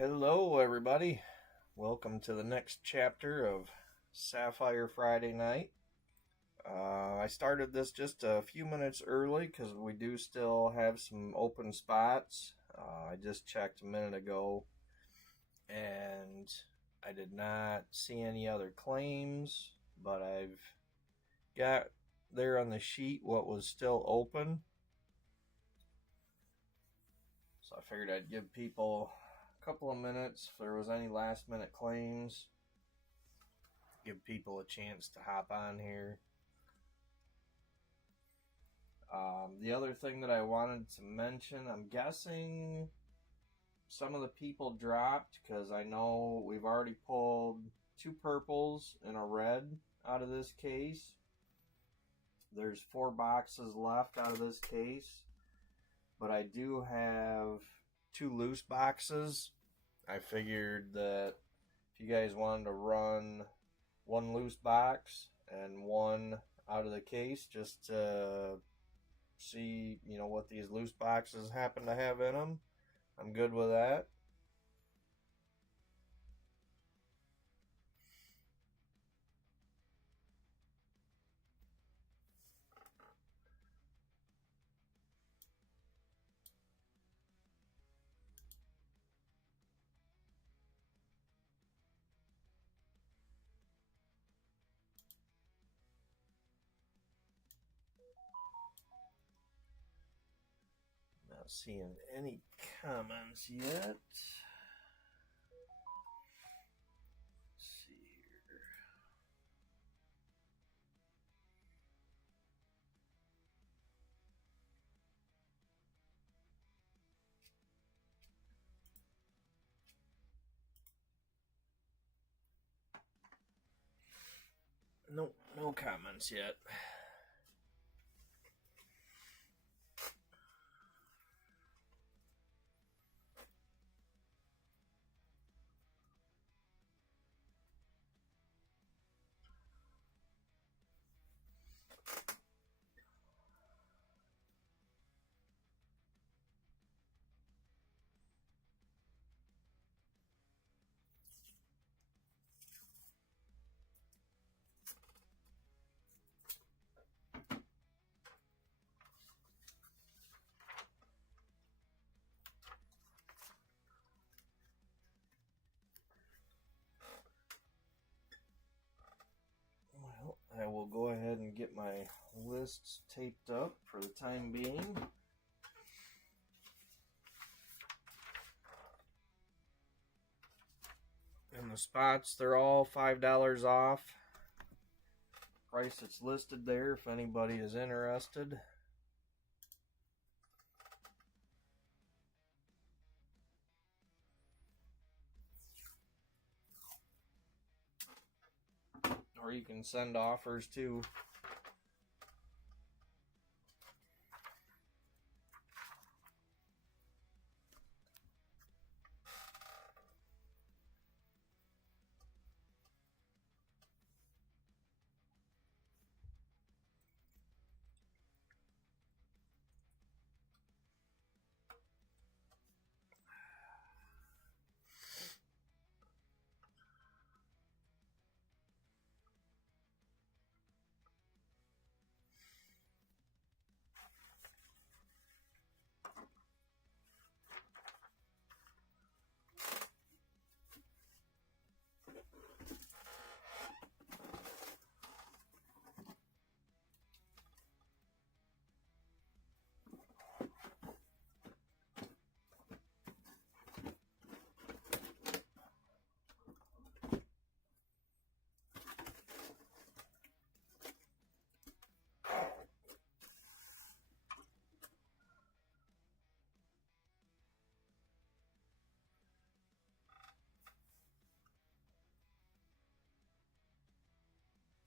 Hello, everybody. Welcome to the next chapter of Sapphire Friday Night. I started this just a few minutes early because we do still have some open spots. I just checked a minute ago and I did not see any other claims, but I've got there on the sheet what was still open. So I figured I'd give people a couple of minutes if there was any last minute claims. Give people a chance to hop on here. The other thing that I wanted to mention, I'm guessing some of the people dropped because I know we've already pulled 2 purples and a red out of this case. There's 4 boxes left out of this case, but I do have 2 loose boxes. I figured that if you guys wanted to run 1 loose box and 1 out of the case just to see, what these loose boxes happen to have in them, I'm good with that. Not seeing any comments yet. Let's see here. No comments yet. Well, I will go ahead and get my lists taped up for the time being. And the spots, they're all $5 off. Price that's listed there if anybody is interested. Or you can send offers too.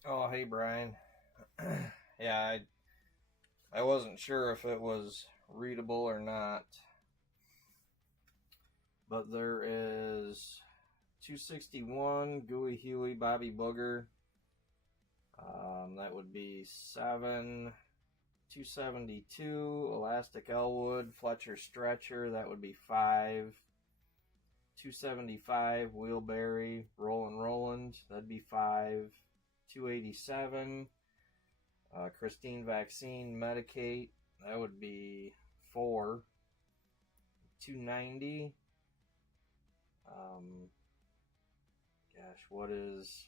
Oh, hey, Brian. Yeah, I wasn't sure if it was readable or not. But there is 261, Gooey Huey, Bobby Booger. That would be 7. 272, Elastic Elwood, Fletcher Stretcher. That would be 5. $275. Wheelberry, Roland, that'd be $5. $287. Christine Vaccine, Medicate, that would be $4. $290. Gosh, what is...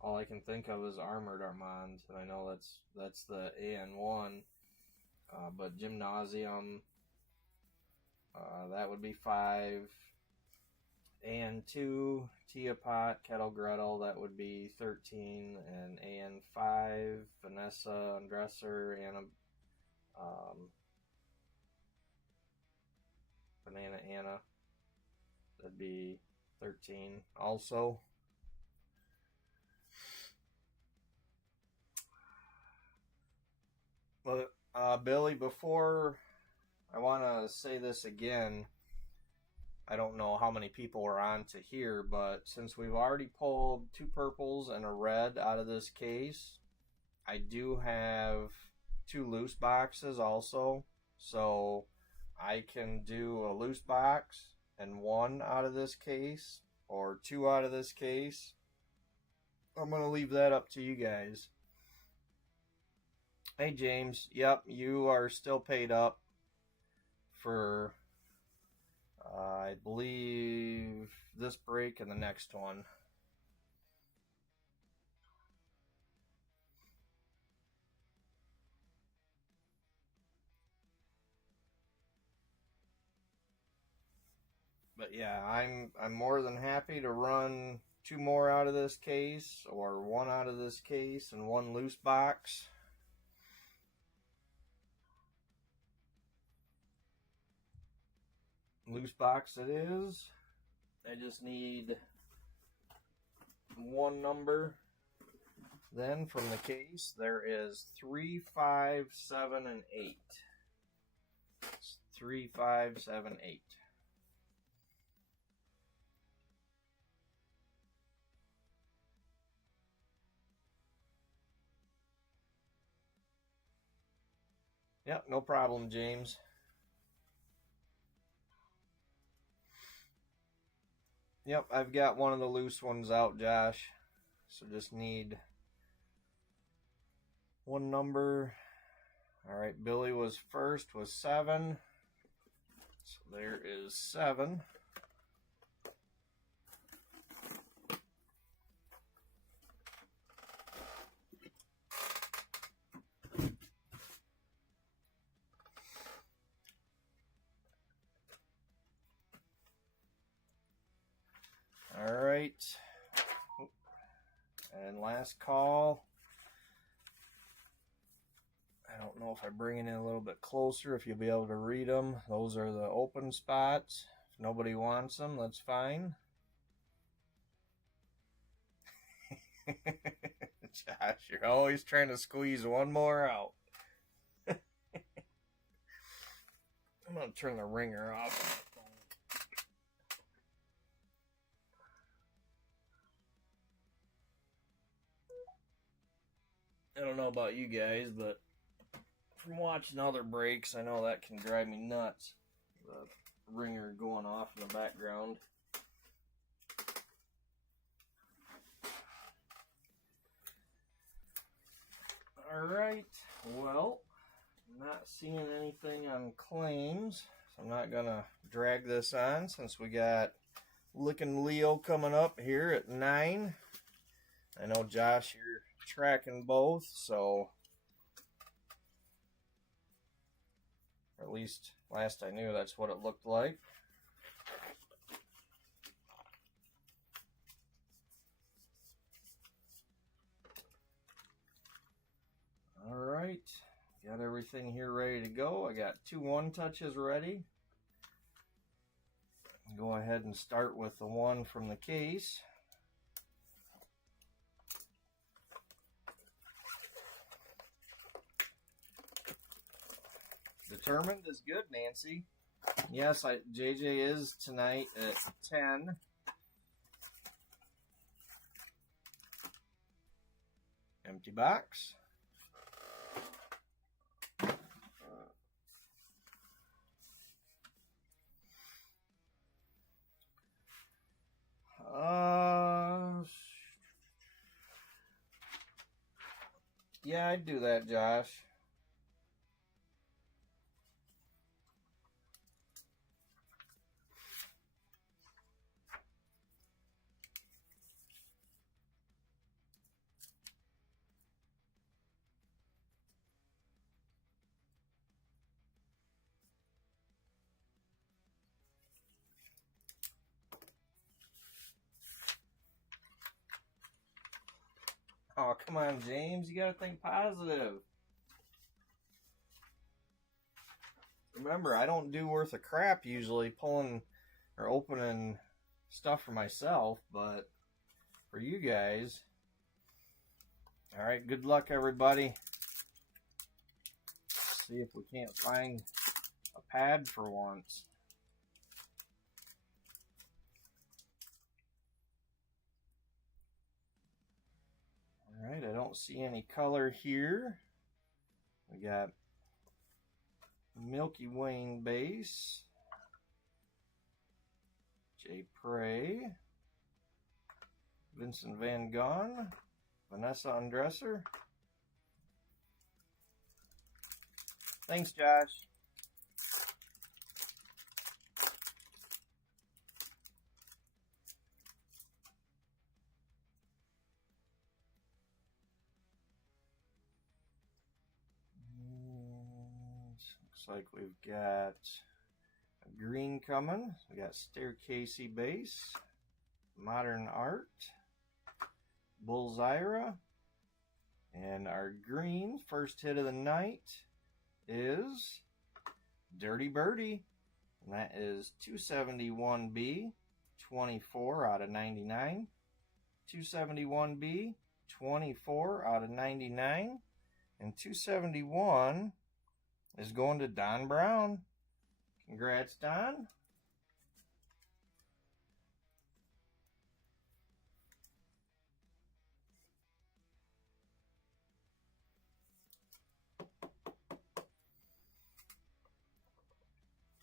All I can think of is Armored Armand, and I know that's the AN1. But Gymnasium, that would be $5. AN2, Teapot, Kettle Gretel, that would be $13. And AN5, Vanessa, Undresser, Anna, Banana Anna, that'd be $13 also. But Billy, before I want to say this again, I don't know how many people are on to here, but since we've already pulled 2 purples and a red out of this case, I do have 2 loose boxes also, so I can do a loose box and 1 out of this case or 2 out of this case. I'm going to leave that up to you guys. Hey James, yep, you are still paid up for I believe this break and the next one. But yeah, I'm more than happy to run 2 more out of this case or 1 out of this case and 1 loose box. Loose box it is. I just need 1 number. Then from the case, there is 3, 5, 7, and 8. 3, 5, 7, 8. Yep, no problem, James. Yep, I've got one of the loose ones out, Josh. So just need 1 number. All right, Billy was first, was 7. So there is 7. All right, and last call. I don't know if I bring it in a little bit closer, if you'll be able to read them. Those are the open spots. If nobody wants them, that's fine. Josh, you're always trying to squeeze 1 more out. I'm going to turn the ringer off. I don't know about you guys, but from watching other breaks, I know that can drive me nuts. The ringer going off in the background. Alright, well, I'm not seeing anything on claims, so I'm not going to drag this on since we got Lickin' Leo coming up here at 9. I know, Josh, you're tracking both, so or at least last I knew that's what it looked like. All right, got everything here ready to go. I got 2 1-touches ready. Go ahead and start with the 1 from the case. Determined is good, Nancy. Yes, JJ is tonight at 10. Empty box. Yeah, I'd do that, Josh. Oh, come on, James. You gotta think positive. Remember, I don't do worth a crap usually pulling or opening stuff for myself, but for you guys. All right, good luck, everybody. Let's see if we can't find a pad for once. All right, I don't see any color here. We got Milky Way base, J. Prey, Vincent Van Gogh, Vanessa Undresser. Thanks, Josh. Looks like we've got a green coming. We got Staircasey base, Modern Art, Bullsira, and our green first hit of the night is Dirty Birdie, and that is 271B, 24 out of 99. 271B, 24 out of 99, and 271 is going to Don Brown. Congrats, Don.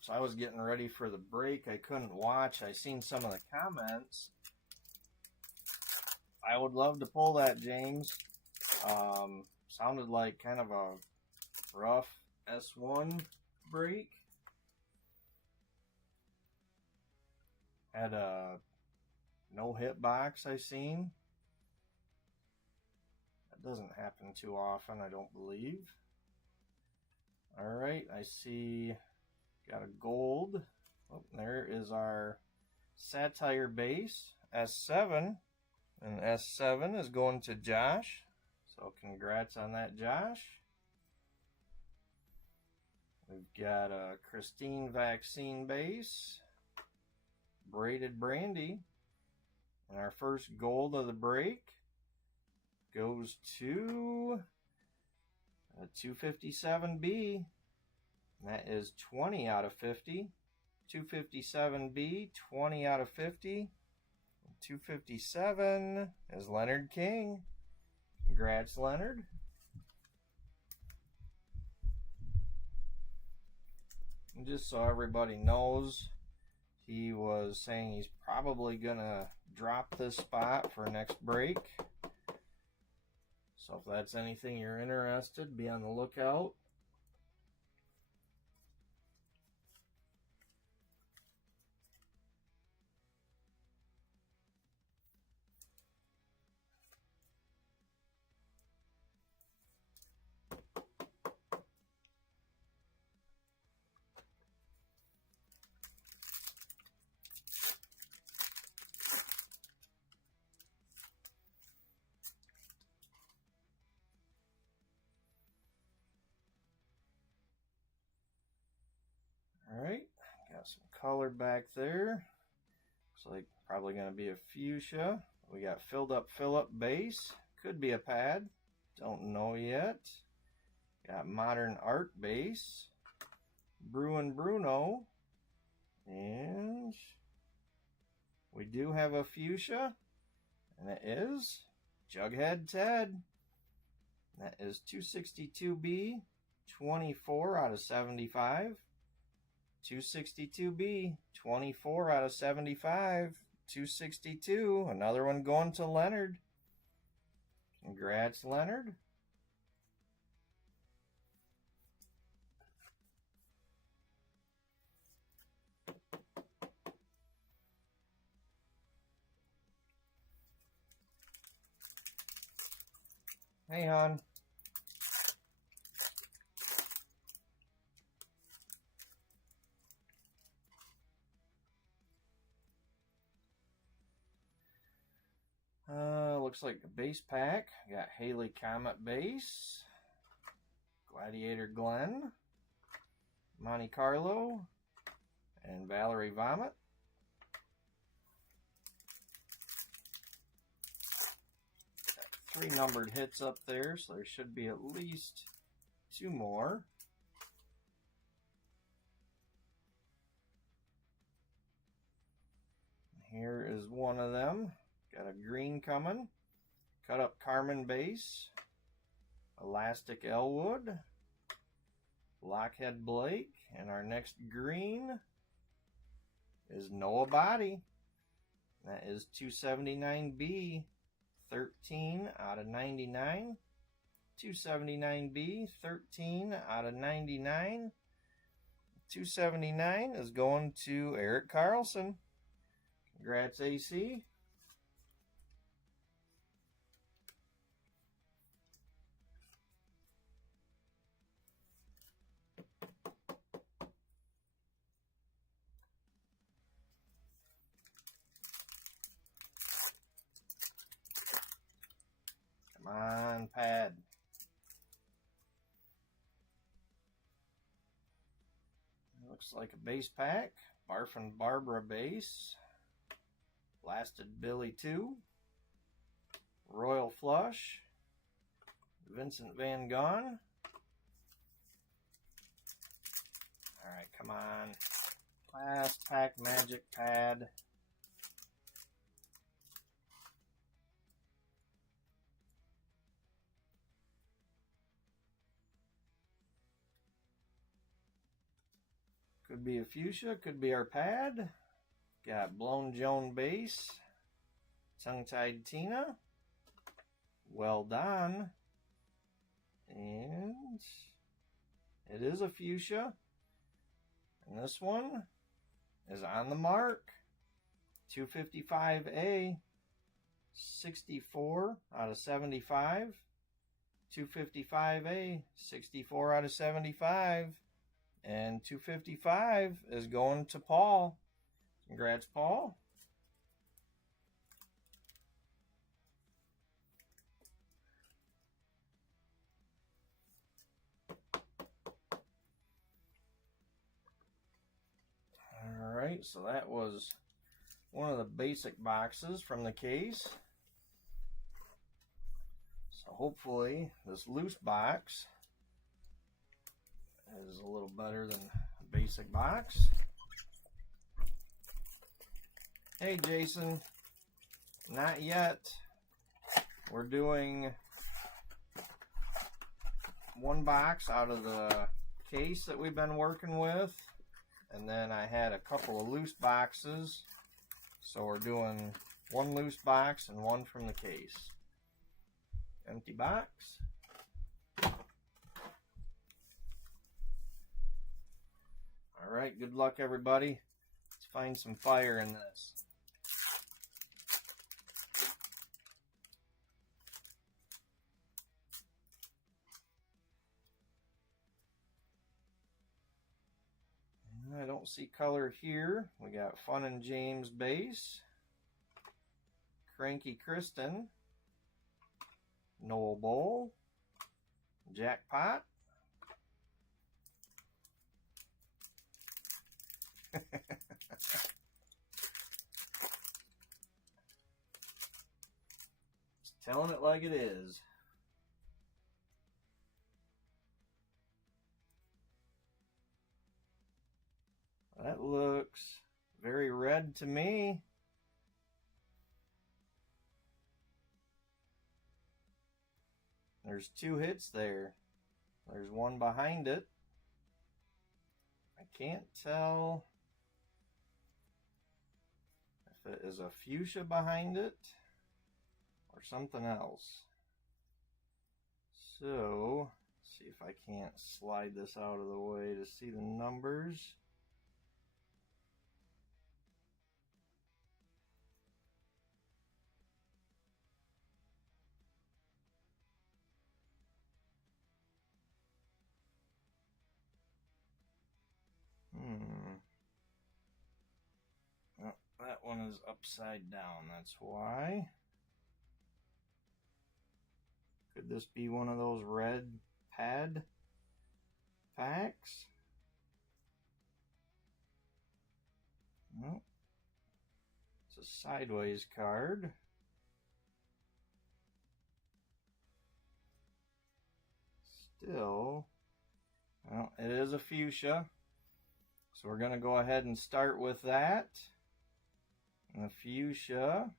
So I was getting ready for the break. I couldn't watch. I seen some of the comments. I would love to pull that, James. Sounded like kind of a rough S1 break. Had a no hit box I seen. That doesn't happen too often, I don't believe. Alright, I see got a gold. Oh, there is our Satire base, S7. And S7 is going to Josh. So congrats on that, Josh. We've got a Christine Vaccine base, Braided Brandy. And our first gold of the break goes to a 257B. And that is 20 out of 50. 257B, 20 out of 50. 257 is Leonard King. Congrats, Leonard. And just so everybody knows, he was saying he's probably gonna drop this spot for next break. So if that's anything you're interested, be on the lookout. Alright, got some color back there. Looks like probably going to be a fuchsia. We got Filled Up Phillip base. Could be a pad. Don't know yet. Got Modern Art base. Bruin Bruno. And we do have a fuchsia. And it is Jughead Ted. That is 262B. 24 out of 75. 262B, 24 out of 75, 262, another one going to Leonard. Congrats, Leonard. Hey, hon. Looks like a base pack. Got Haley Comet base, Gladiator Glenn, Monte Carlo, and Valerie Vomit. Got 3 numbered hits up there, so there should be at least 2 more. Here is one of them. Got a green coming. Cut up Carmen base. Elastic Elwood. Blockhead Blake. And our next green is Noah Body. That is 279B. 13 out of 99. 279B. 13 out of 99. 279 is going to Eric Carlson. Congrats, AC. Come on, pad. Looks like a base pack. Barfin Barbara base. Blasted Billy 2. Royal Flush. Vincent Van Gogh. Alright, come on. Last pack magic pad. Could be a fuchsia, could be our pad. Got Blown Joan base. Tongue-Tied Tina. Well done. And it is a fuchsia. And this one is on the mark. 255A. 64 out of 75. 255A. 64 out of 75. And 255 is going to Paul. Congrats, Paul. Alright, so that was one of the basic boxes from the case. So hopefully this loose box is a little better than a basic box. Hey Jason, not yet. We're doing one box out of the case that we've been working with, and then I had a couple of loose boxes, so we're doing one loose box and one from the case. Empty box. Alright, good luck everybody. Let's find some fire in this. I don't see color here. We got Fun and James base. Cranky Kristen. Noel Bowl. Jackpot. Just telling it like it is. That looks very red to me. There's 2 hits there. There's one behind it. I can't tell if it is a fuchsia behind it or something else. So, let's see if I can't slide this out of the way to see the numbers. one is upside down, that's why. Could this be one of those red pad packs? No. It's a sideways card. Still, well, it is a fuchsia. So we're going to go ahead and start with that. And the fuchsia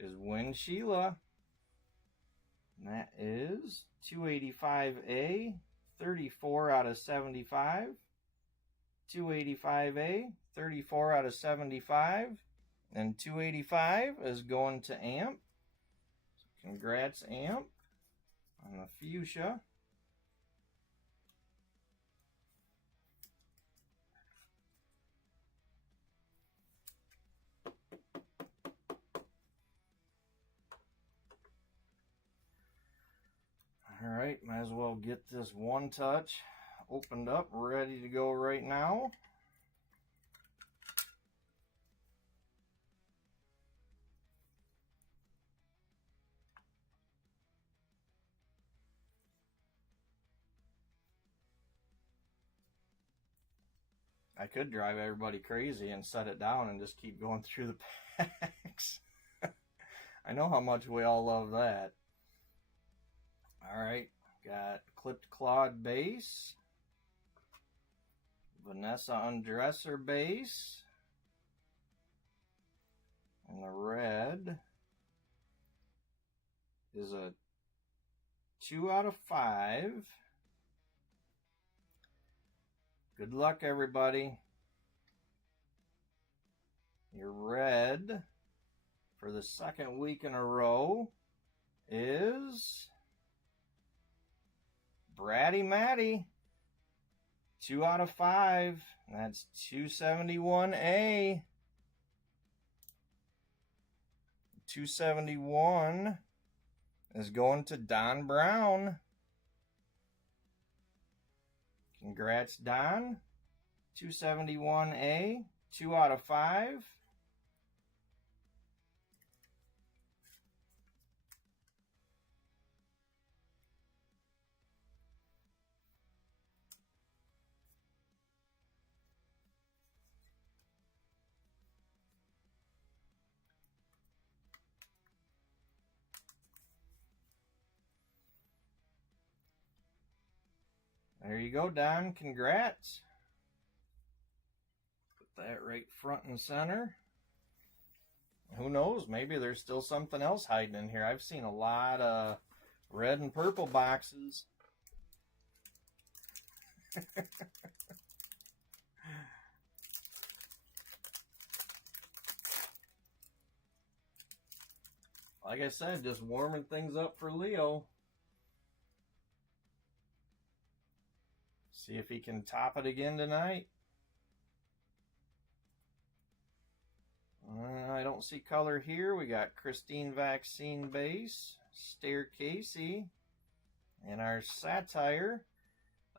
is Win Sheila. And that is 285A, 34 out of 75. 285A, 34 out of 75. And 285 is going to Amp. So congrats, Amp, on the fuchsia. Alright, might as well get this one touch opened up, ready to go right now. I could drive everybody crazy and set it down and just keep going through the packs. I know how much we all love that. Alright, got Clipped Clawed base, Vanessa Undresser base, and the red is a 2 out of 5. Good luck, everybody. Your red for the second week in a row is Bratty Matty. 2 out of 5. That's 271A. 271 is going to Don Brown. Congrats, Don. 271A, 2 out of 5. There you go, Don. Congrats. Put that right front and center. Who knows? Maybe there's still something else hiding in here. I've seen a lot of red and purple boxes. Like I said, just warming things up for Leo. See if he can top it again tonight. I don't see color here. We got Christine Vaccine base, Staircasey, and our Satire,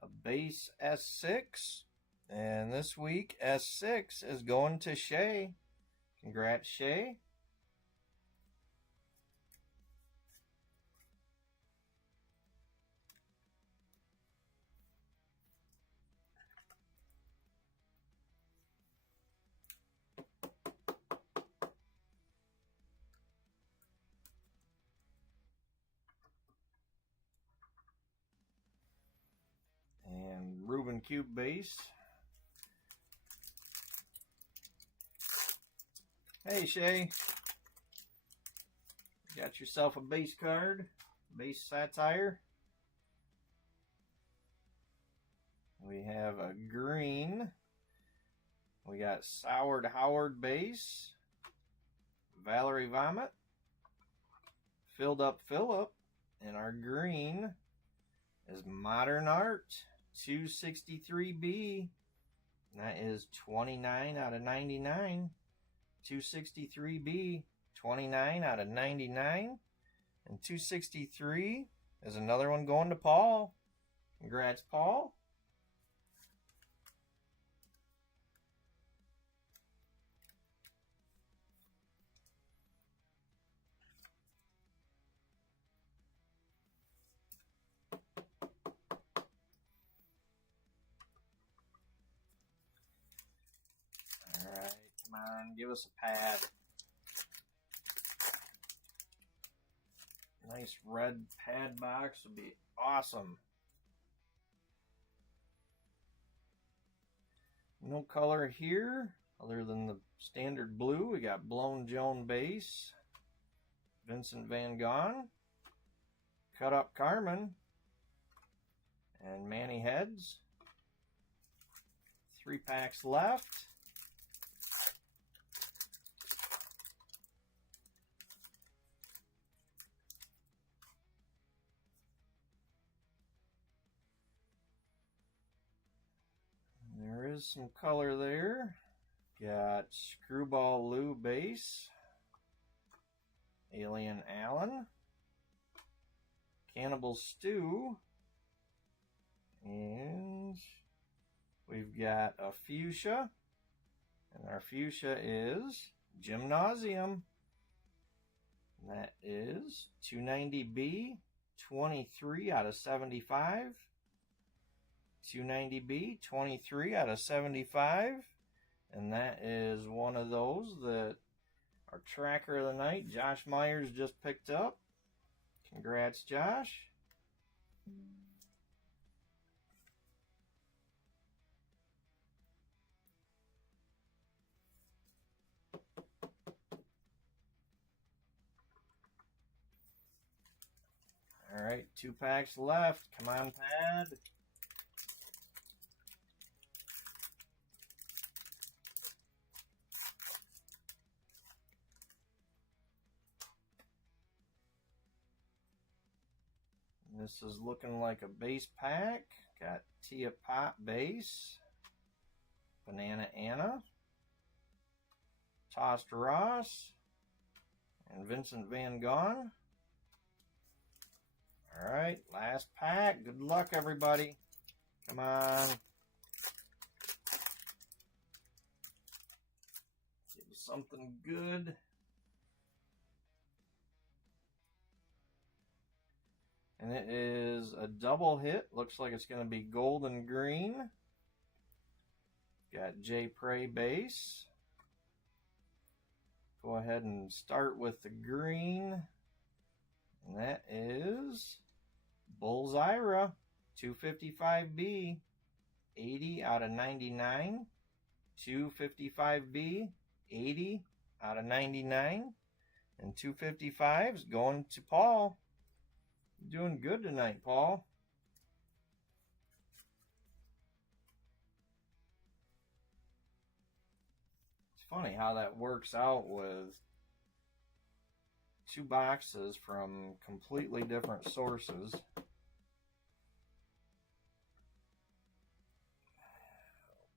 a base S6. And this week, S6 is going to Shay. Congrats, Shay. Reuben Cube base. Hey Shay, got yourself a base card, base Satire. We have a green. We got Soured Howard base, Valerie Vomit, Filled Up Phillip, and our green is Modern Art 263B. That is 29 out of 99. 263B, 29 out of 99. And 263 is another one going to Paul. Congrats, Paul. this a pad. Nice red pad box would be awesome. No color here other than the standard blue. We got Blown Joan base, Vincent Van Gogh, Cut Up Carmen, and Manny heads. 3 packs left. There is some color there. Got Screwball Lou base, Alien Allen, Cannibal Stew, and we've got a fuchsia, and our fuchsia is Gymnasium. And that is 290B, 23 out of 75. 290B, 23 out of 75. And that is one of those that our tracker of the night, Josh Myers, just picked up. Congrats, Josh. All right, 2 packs left. Come on, pad. This is looking like a base pack. Got Tia Pop base, Banana Anna, Tossed Ross, and Vincent Van Gogh. All right, last pack. Good luck, everybody. Come on. Give us something good. And it is a double hit. Looks like it's going to be gold and green. Got J. Prey base. Go ahead and start with the green. And that is Bullsira, 255B, 80 out of 99. 255B, 80 out of 99. And 255 is going to Paul. Doing good tonight, Paul. It's funny how that works out with 2 boxes from completely different sources. I'll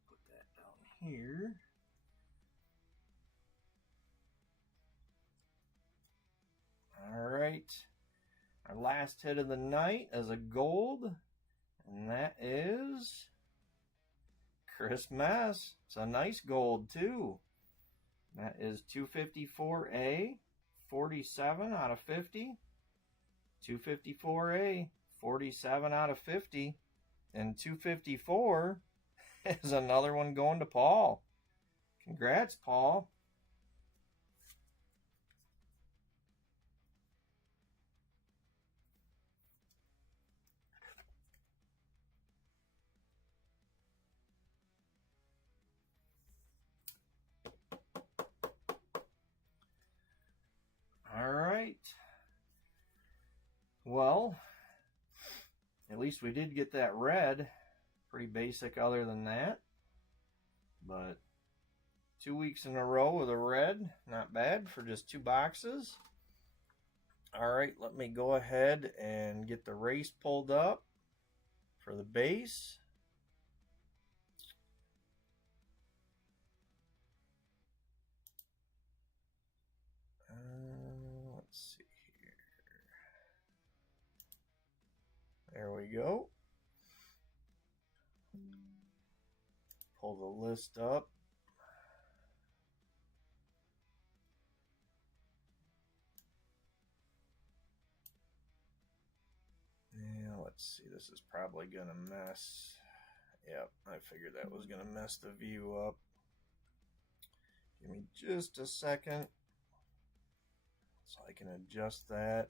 put that down here. All right. Our last hit of the night is a gold, and that is Chris Mess. It's a nice gold, too. That is 254A, 47 out of 50. 254A, 47 out of 50. And 254 is another one going to Paul. Congrats, Paul. All right. Well, at least we did get that red. Pretty basic other than that. But 2 weeks in a row with a red. Not bad for just 2 boxes. All right, let me go ahead and get the race pulled up for the base. Let's see here. There we go. Pull the list up. Yeah, let's see. This is probably going to mess. Yep, I figured that was going to mess the view up. Give me just a second so I can adjust that.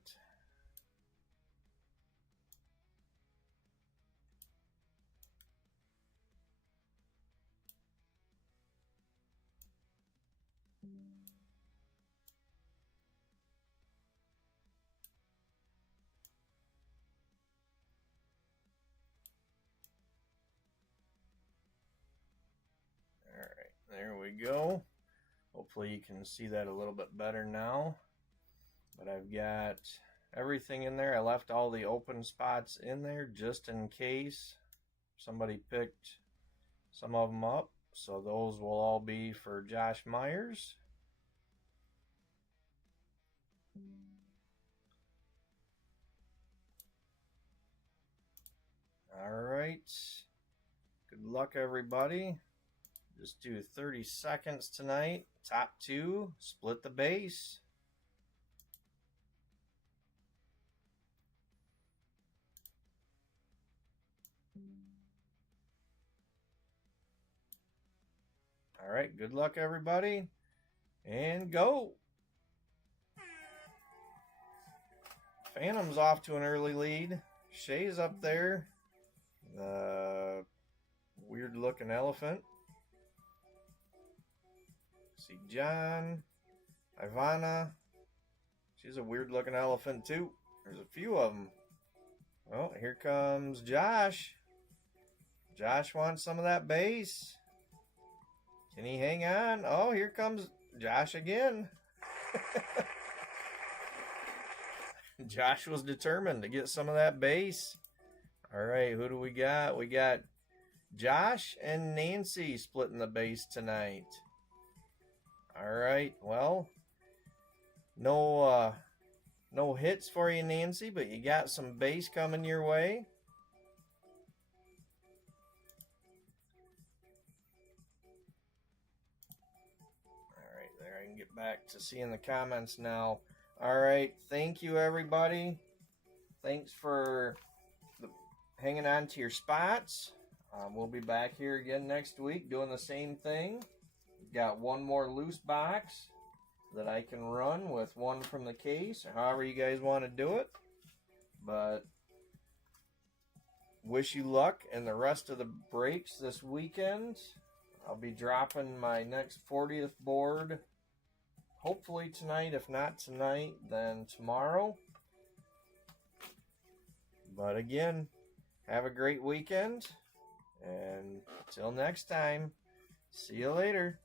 Alright, there we go. Hopefully you can see that a little bit better now. But I've got everything in there. I left all the open spots in there just in case somebody picked some of them up. So those will all be for Josh Myers. Alright. Good luck, everybody. Just do 30 seconds tonight. Top two, split the base. All right, good luck, everybody. And go. Phantom's off to an early lead. Shay's up there. The weird-looking elephant. See John, Ivana. She's a weird-looking elephant, too. There's a few of them. Well, here comes Josh. Josh wants some of that base. Can he hang on? Oh, here comes Josh again. Josh was determined to get some of that base. All right, who do we got? We got Josh and Nancy splitting the base tonight. All right, well, no hits for you, Nancy, but you got some base coming your way. All right, there, I can get back to seeing the comments now. All right, thank you, everybody. Thanks for hanging on to your spots. We'll be back here again next week doing the same thing. We've got one more loose box that I can run with one from the case, or however you guys want to do it. But wish you luck in the rest of the breaks this weekend. I'll be dropping my next 40th board hopefully tonight. If not tonight, then tomorrow. But again, have a great weekend. And until next time, see you later.